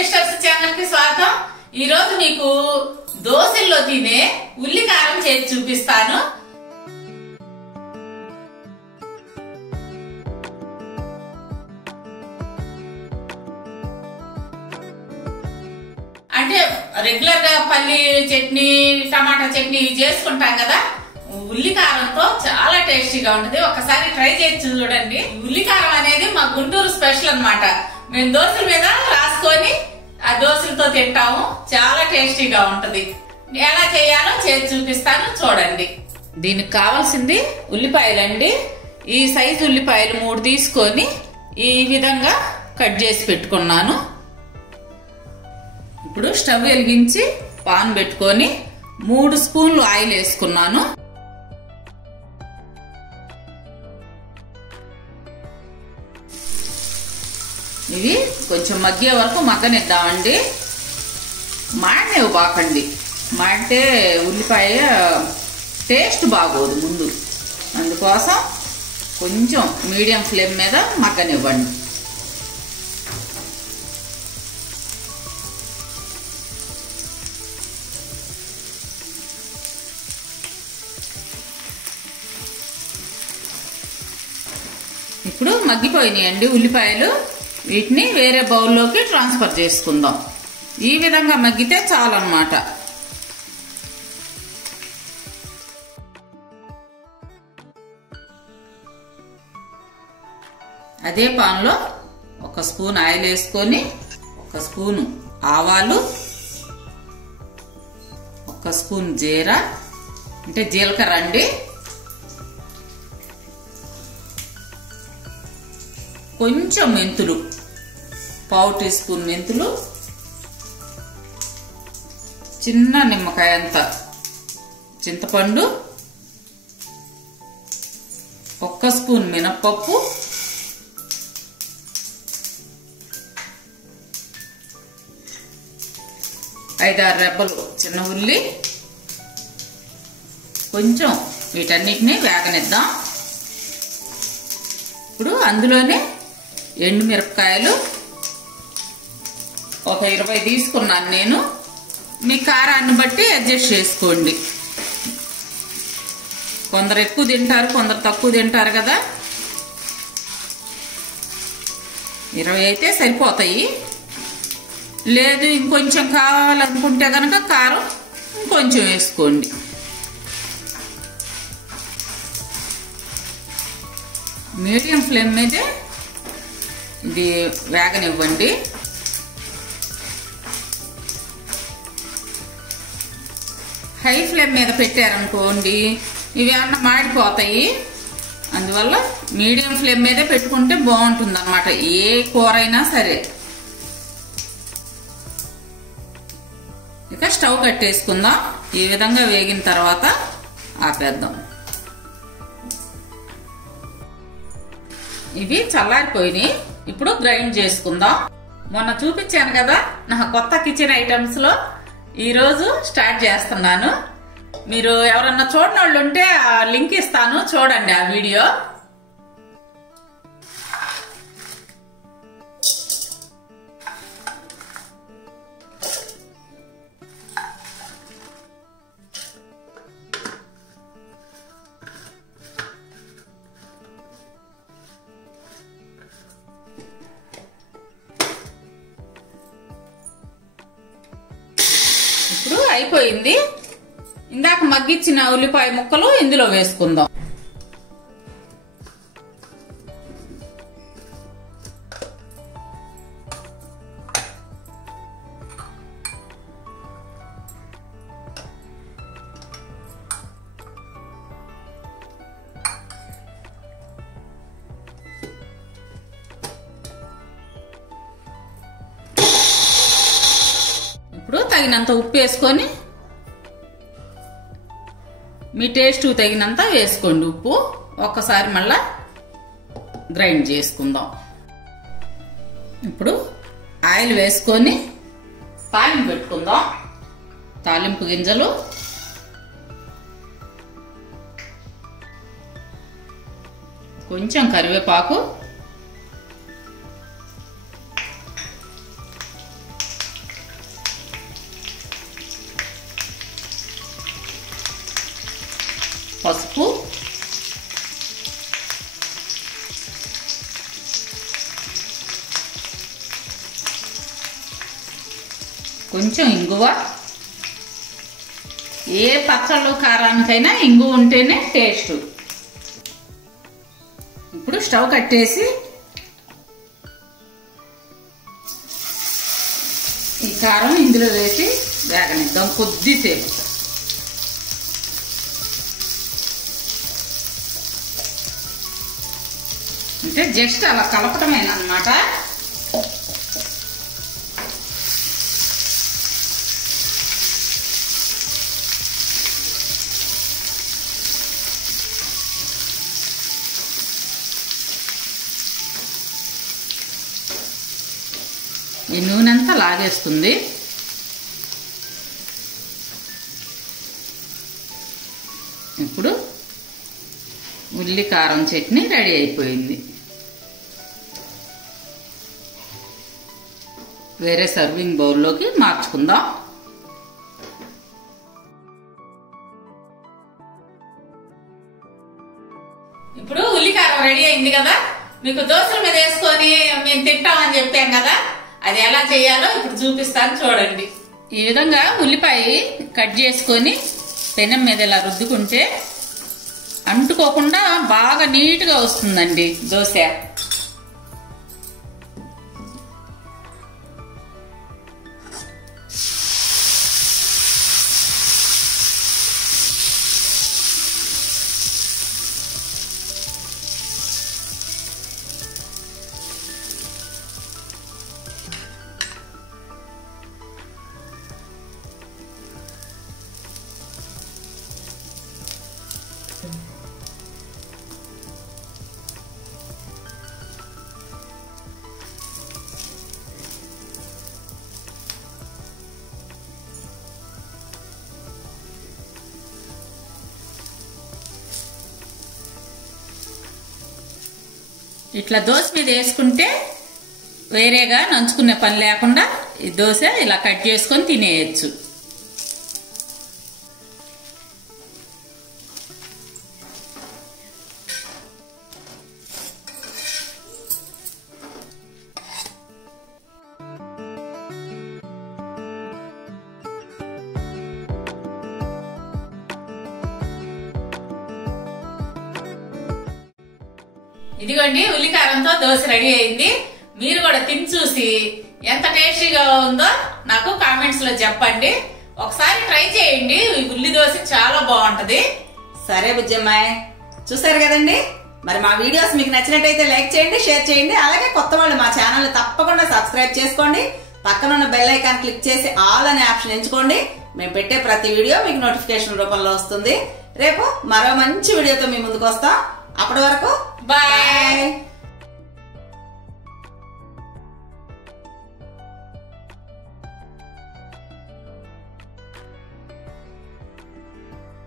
Sisters channel కి స్వాగతం. ఈ రోజు మీకు దోశల్లో తినే ఉల్లి కారం చేసి చూపిస్తాను. అంటే రెగ్యులర్ గా పల్లి చట్నీ, టమాటా చట్నీ చేసుకుంటాం కదా, ఉల్లి కారంతో చాలా టేస్టీగా ఉంటుంది. ఒకసారి ట్రై చేసి చూడండి. ఉల్లి కారం అనేది మా గుంటూరు స్పెషల్ అన్నమాట. మేము దోశల మీద రాసుకొని ఆ దోశలతో తింటాము. చాలా టేస్టీగా ఉంటది. ఎలా చేయాలో చేసి చూపిస్తాను, చూడండి. దీనికి కావాల్సింది ఉల్లిపాయలండి. ఈ సైజు ఉల్లిపాయలు 3 తీసుకొని ఈ విధంగా కట్ చేసి పెట్టుకున్నాను. ఇప్పుడు స్టవ్ వెలిగించి పాన్ పెట్టుకొని 3 స్పూన్లు ఆయిల్ వేసుకున్నాను. ఇవి కొంచెం మగ్గే వరకు మగ్గనిద్దామండి. మాడనేవి బాకండి, మాడితే ఉల్లిపాయ టేస్ట్ బాగోదు ముందు. అందుకోసం కొంచెం మీడియం ఫ్లేమ్ మీద మగ్గనివ్వండి. ఇప్పుడు మగ్గిపోయినాయండి ఉల్లిపాయలు. వీటిని వేరే బౌల్లోకి ట్రాన్స్ఫర్ చేసుకుందాం. ఈ విధంగా మగ్గితే చాలన్నమాట. అదే పాన్లో 1 స్పూన్ ఆయిల్ వేసుకొని 1 స్పూను ఆవాలు, 1 స్పూన్ జీరా అంటే జీలకర్ర అండి, కొంచెం మెంతులు, 1/2 టీ స్పూన్ మెంతులు, చిన్న నిమ్మకాయ అంత చింతపండు, 1 స్పూన్ మినప్పప్పు, 5-6 రెబ్బలు చిన్న ఉల్లి. కొంచెం వీటన్నిటిని వేగనిద్దాం. ఇప్పుడు అందులోనే ఎండుమిరపకాయలు ఒక 20 తీసుకున్నాను నేను. మీ కారాన్ని బట్టి అడ్జస్ట్ చేసుకోండి. కొందరు ఎక్కువ తింటారు, కొందరు తక్కువ తింటారు కదా. 20 అయితే సరిపోతాయి. లేదు ఇంకొంచెం కావాలనుకుంటే కనుక కారం ఇంకొంచెం వేసుకోండి. మీడియం ఫ్లేమ్ మీదే ఇది వేగనివ్వండి. హై ఫ్లేమ్ మీద పెట్టారనుకోండి ఇవి అన్న మాడిపోతాయి. అందువల్ల మీడియం ఫ్లేమ్ మీదే పెట్టుకుంటే బాగుంటుంది అన్నమాట, ఏ కూర అయినా సరే. ఇక స్టవ్ కట్టేసుకుందాం. ఈ విధంగా వేగిన తర్వాత ఆపేద్దాం. ఇవి చల్లారిపోయినాయి. ఇప్పుడు గ్రైండ్ చేసుకుందాం. మొన్న చూపించాను కదా నా కొత్త కిచెన్ ఐటమ్స్ లో ఈరోజు స్టార్ట్ చేస్తున్నాను. మీరు ఎవరన్నా చూడని వాళ్ళు ఉంటే ఆ లింక్ ఇస్తాను, చూడండి ఆ వీడియో. ఇప్పుడు అయిపోయింది. ఇందాక మగ్గిచ్చిన ఉల్లిపాయ ముక్కలు ఇందులో వేసుకుందాం. ఇప్పుడు తగినంత ఉప్పు వేసుకొని మీ టేస్ట్ తగినంత వేసుకోండి ఉప్పు. ఒక్కసారి మళ్ళా గ్రైండ్ చేసుకుందాం. ఇప్పుడు ఆయిల్ వేసుకొని తాలింపు పెట్టుకుందాం. తాలింపు గింజలు, కొంచెం కరివేపాకు, పసుపు, కొంచెం ఇంగువ. ఏ పచ్చళ్ళు కారానికైనా ఇంగువ ఉంటేనే టేస్ట్. ఇప్పుడు స్టవ్ కట్టేసి ఈ కారం ఇందులో వేసి వేగనిద్దాం కొద్దిసేపు. అంటే జస్ట్ అలా కలపటమేనా అన్నమాట. ఈ నూనె అంతా లాగేస్తుంది. ఇప్పుడు ఉల్లి కారం చట్నీ రెడీ అయిపోయింది. వేరే సర్వింగ్ బౌల్లోకి మార్చుకుందాం. ఇప్పుడు ఉల్లి కారం రెడీ అయింది కదా. మీకు దోశల మీద వేసుకొని మేము తింటామని చెప్పాం కదా, అది ఎలా చేయాలో ఇప్పుడు చూపిస్తాను చూడండి. ఈ విధంగా ఉల్లిపాయ కట్ చేసుకొని పెనం మీద ఇలా రుద్దుకుంటే అంటుకోకుండా బాగా నీట్గా వస్తుందండి దోశ. ఇట్లా దోశ మీద వేసుకుంటే వేరేగా నంచుకునే పని లేకుండా ఈ దోశ ఇలా కట్ చేసుకొని తినేయచ్చు. ఇదిగోండి ఉల్లికారంతో దోశ రెడీ అయింది. మీరు కూడా తిని చూసి ఎంత టేస్టీగా ఉందో నాకు కామెంట్స్ లో చెప్పండి. ఒకసారి ట్రై చేయండి, ఉల్లి దోశ చాలా బాగుంటది. సరే బుజ్జమ్మాయి, చూసారు కదండి. మరి మా వీడియోస్ మీకు నచ్చినట్టయితే లైక్ చేయండి, షేర్ చేయండి. అలాగే కొత్త వాళ్ళు మా ఛానల్ తప్పకుండా సబ్స్క్రైబ్ చేసుకోండి. పక్కన ఉన్న బెల్ ఐకాన్ క్లిక్ చేసి ఆల్ అనే ఆప్షన్ ఎంచుకోండి. మేము పెట్టే ప్రతి వీడియో మీకు నోటిఫికేషన్ రూపంలో వస్తుంది. రేపు మరో మంచి వీడియోతో మీ ముందుకు వస్తాం. అప్పటి వరకు బాయ్.